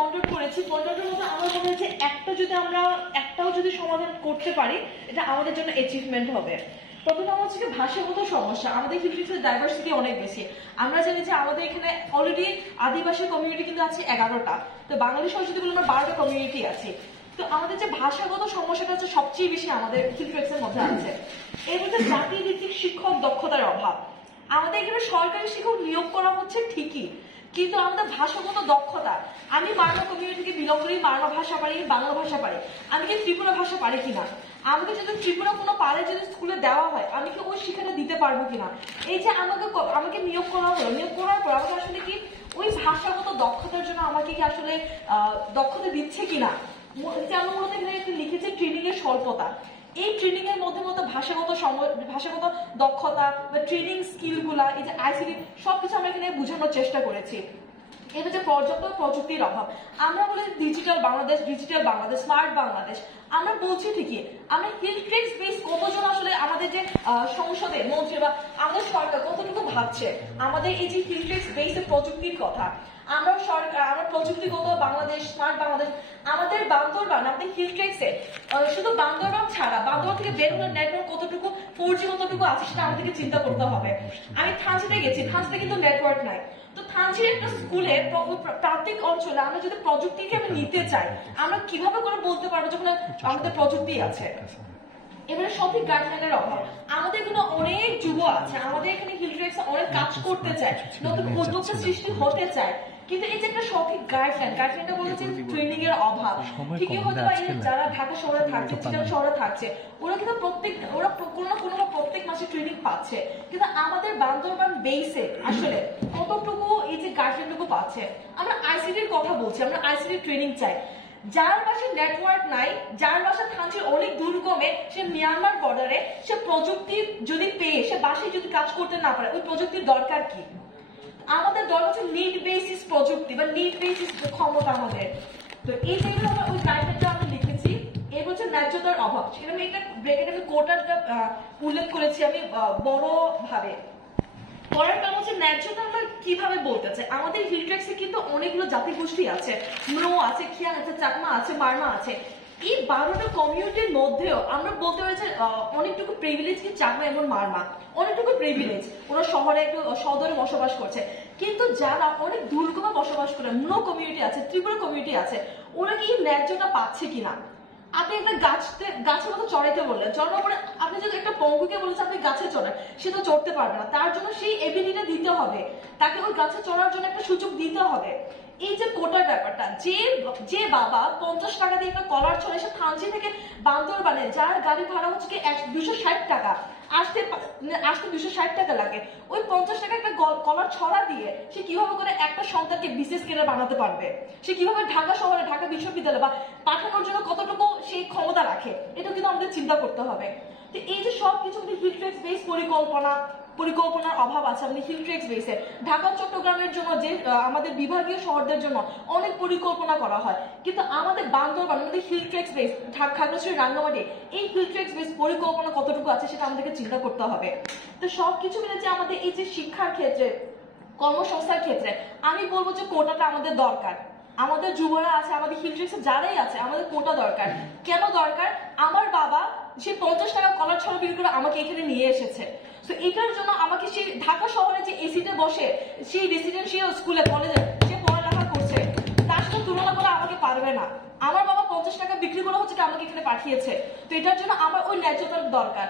Point out করেছি, point আউটের মধ্যে আমার মনে হয় যে একটাও যদি সমাধান করতে পারি, এটা আমাদের জন্য অ্যাচিভমেন্ট হবে। প্রথমে আমার হচ্ছে ভাষাগত সমস্যা। আমাদের হিস্ট্রিতে ডাইভার্সিটি অনেক বেশি। আমরা জানি যে আমাদের এখানে অলরেডি আদিবাসী কমিউনিটি কিন্তু আছে 11টা, তো বাঙালি সংস্কৃতি বলে আমরা 12টা কমিউনিটি আছে। তো আমাদের যে ভাষাগত সমস্যাটা হচ্ছে সবচেয়ে বেশি আমাদের হিস্ট্রিক্সের মধ্যে আছে। এর মধ্যে জাতিভিত্তিক শিক্ষক দক্ষতার অভাব। আমাদের এখানে সরকারি শিক্ষক নিয়োগ করা হচ্ছে ঠিকই, কিন্তু আমাদের ভাষাগত দক্ষতা, আমি মারমা কমিউনিটি থেকে বিলং করি, মারমা ভাষা পারি, বাংলা ভাষা পারি, আমি কি ত্রিপুরা ভাষা পারি কিনা, আমাকে যদি ত্রিপুরা কোনো পারে যদি স্কুলে দেওয়া হয়, আমি কি ওই শিক্ষাটা দিতে পারবো কিনা। এই যে আমাকে নিয়োগ করা হলো, নিয়োগ করার পর আমাকে আসলে কি ওই ভাষাগত দক্ষতার জন্য আমাকে কি আসলে দক্ষতা দিচ্ছে কিনা। যেমন মূলত এখানে একটু লিখেছে ট্রেনিং এর স্বল্পতা। এই ট্রেনিং এর মধ্যে ভাষাগত দক্ষতা বা ট্রেনিং স্কিল গুলা, এই যে আইসিটি সবকিছু আমরা এখানে বোঝানোর চেষ্টা করেছি। এটা হচ্ছে পর্যাপ্ত প্রযুক্তির অভাব। আমরা বলি ডিজিটাল বাংলাদেশ, স্মার্ট বাংলাদেশ, আমরা বলছি ঠিকই, আমরা হিলট্রেক্স বেস কতজন আসলে আমাদের যে সংসদে মন্ত্রী বা আমাদের সরকার কতটুকু ভাবছে আমাদের এই যে হিলট্রেক্স বেসের প্রযুক্তির কথা। আমরা প্রযুক্তিগত বাংলাদেশ, স্মার্ট বাংলাদেশ, আমাদের বান্দরবান, আমাদের হিলট্রেক্সে শুধু বান্দরবান ছাড়া বান্দরবান থেকে বের হলে নেটওয়ার্ক কতটুকু 4G কতটুকু আছে সেটা আমাদেরকে চিন্তা করতে হবে। আমি থানচিতে গেছি, থানচিতে কিন্তু নেটওয়ার্ক নাই। তো থানচির একটা স্কুলে প্রান্তিক অঞ্চলে আমরা যদি প্রযুক্তিকে আমি নিতে চাই, আমরা কিভাবে করে বলতে পারবো যখন আমাদের প্রযুক্তি আছে। এবারে সঠিক গাইডলাইনের অভাব। আমাদের এখানে অনেক যুব আছে, আমাদের এখানে হিলট্রেক্সে অনেক কাজ করতে চায়, নতুন উদ্যোক্তা সৃষ্টি হতে চায়, কিন্তু এই যে একটা সঠিক গাইডলাইনটা বলেছে ট্রেনিং এর অভাব। ঠিকই হতে পারে যারা ঢাকা শহরে থাকছে, চিটাগাং শহরে থাকছে, ওরা কিন্তু প্রত্যেক মাসে ট্রেনিং পাচ্ছে, কিন্তু আমাদের বান্দরবান বেসে আসলে কতটুকু এই যে গাইডলাইনটুকু পাচ্ছে। আমরা আইসিটির কথা বলছি, আমরা আইসিটি ট্রেনিং চাই। যার বাসায় নেটওয়ার্ক নাই, যার বাসা থানচির অনেক দুর্গমে, সে মিয়ানমার বর্ডারে, সে প্রযুক্তি যদি পেয়ে সে বাসায় যদি কাজ করতে না পারে, ওই প্রযুক্তির দরকার কি। আমাদের দরকার হচ্ছে নিড বেসিস প্রযুক্তি বা নিড বেসিস ক্ষমতা আমাদের। তো এই যেগুলো আমরা ওই গাইডলাইনটা আমরা লিখেছি। এই হচ্ছে ন্যায্যতার অভাব, সেটা আমি একটা ব্রেকেট আমি কোটাটা উল্লেখ করেছি আমি বড় ভাবে। পরের কারণ হচ্ছে ন্যায্যতা আমরা কিভাবে বলতে চাই। আমাদের হিলট্রেক্সে কিন্তু অনেকগুলো জাতিগোষ্ঠী আছে, ম্রো আছে, খিয়ান আছে, চাকমা আছে, মারমা আছে। এই 12টা কমিউনিটির মধ্যেও আমরা বলতে পারি যে অনেকটুকু প্রিভিলেজ কি চাকমা এবং মারমা, অনেকটুকু প্রিভিলেজ, ওরা শহরে একটু সদরে বসবাস করছে। কিন্তু যারা অনেক দুর্গমে বসবাস করে, ম্রো কমিউনিটি আছে, ত্রিপুরা কমিউনিটি আছে, ওরা কি ন্যায্যতা পাচ্ছে কিনা। আপনি একটা গাছের মতো চড়াইতে বললেন, চড়ানোর পরে আপনি যদি একটা পঙ্গুকে বলেছেন আপনি গাছে চড়েন, সে তো চড়তে পারবে না, তার জন্য সেই এবিলিটিটা দিতে হবে, তাকে ওই গাছে চড়ার জন্য একটা সুযোগ দিতে হবে। এই যে কোটার ব্যাপারটা, যে বাবা 50 টাকা দিয়ে একটা কলার ছড়ে সে থানচি থেকে বান্দরবানে, যার গাড়ি ভাড়া হচ্ছে কি 260 টাকা, আসতে 260 টাকা লাগে, ওই 50 টাকা একটা কলার ছড়া দিয়ে সে কিভাবে করে একটা সন্তানকে বিসিএস ক্যাডার বানাতে পারবে, সে কিভাবে ঢাকা শহরে, ঢাকা বিশ্ববিদ্যালয় বা পাঠানোর জন্য কতটুকু সেই ক্ষমতা রাখে, এটা কিন্তু আমাদের চিন্তা করতে হবে। তো এই যে সবকিছু হিলট্রেক্স বেস পরিকল্পনার অভাব আছে আমাদের হিলট্রেক্স বেসে। ঢাকা চট্টগ্রামের জন্য যে আমাদের বিভাগীয় শহরদের জন্য অনেক পরিকল্পনা করা হয়, কিন্তু আমাদের বান্দরবান, আমাদের হিলট্রেক্স বেস, খাগড়াছড়ি, রাঙ্গামাটি, এই হিলট্রেক্স বেস পরিকল্পনা কতটুকু আছে সেটা আমাদেরকে চিন্তা করতে হবে। তো সবকিছু মিলে যে আমাদের এই যে শিক্ষার ক্ষেত্রে, কর্মসংস্থার ক্ষেত্রে আমি বলবো যে কোটাটা আমাদের দরকার। আমাদের যুবরা আছে, আমাদের হিলট্রেক্সে যারাই আছে, আমাদের কোটা দরকার। কেন দরকার? আমার বাবা সে 50 টাকা কলার ছড়া বিক্রি করে আমাকে এখানে নিয়ে এসেছে। তো এটার জন্য আমাকে সেই ঢাকা শহরে যে এসিতে বসে সেই রেসিডেন্সিয়াল স্কুলে, কলেজে সে পড়ালেখা করছে, তার সাথে তুলনা করে আমাকে পারবে না। আমার বাবা 50 টাকা বিক্রি করা হচ্ছে আমাকে এখানে পাঠিয়েছে। তো এটার জন্য আমার ওই ন্যায্যতার দরকার।